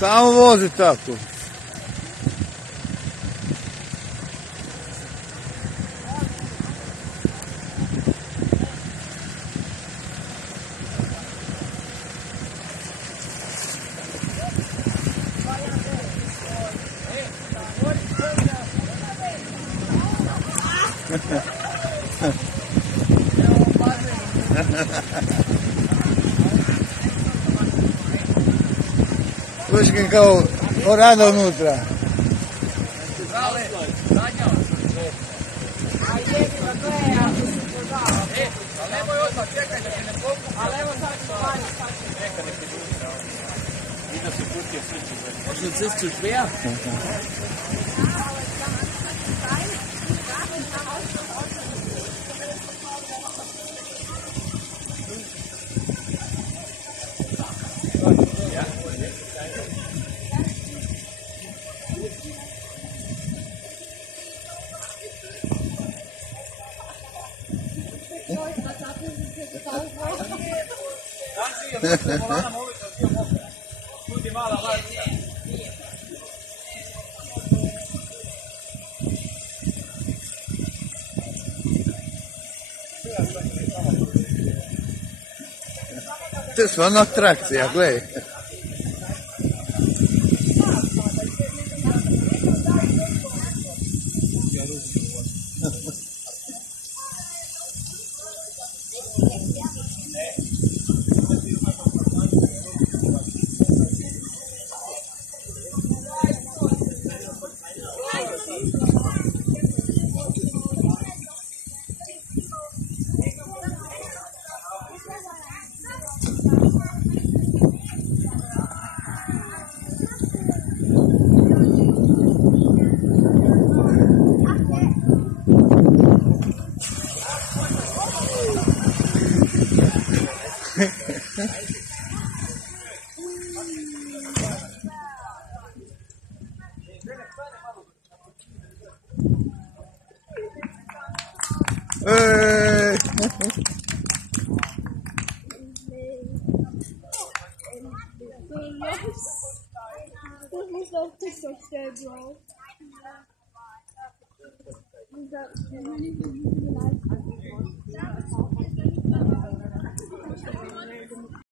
Samo vozi tako. Slušaj kao orada unutra. Nemoj odmah, čekaj da se ne pokuša. Ali evo sad ću vanje, sad ću. Čekaj da se pusti. I da se pusti u srcu. Možda se zu schwer? To je stvarno atrakcija, gledaj. Das muss doch nicht so schnell, Bro.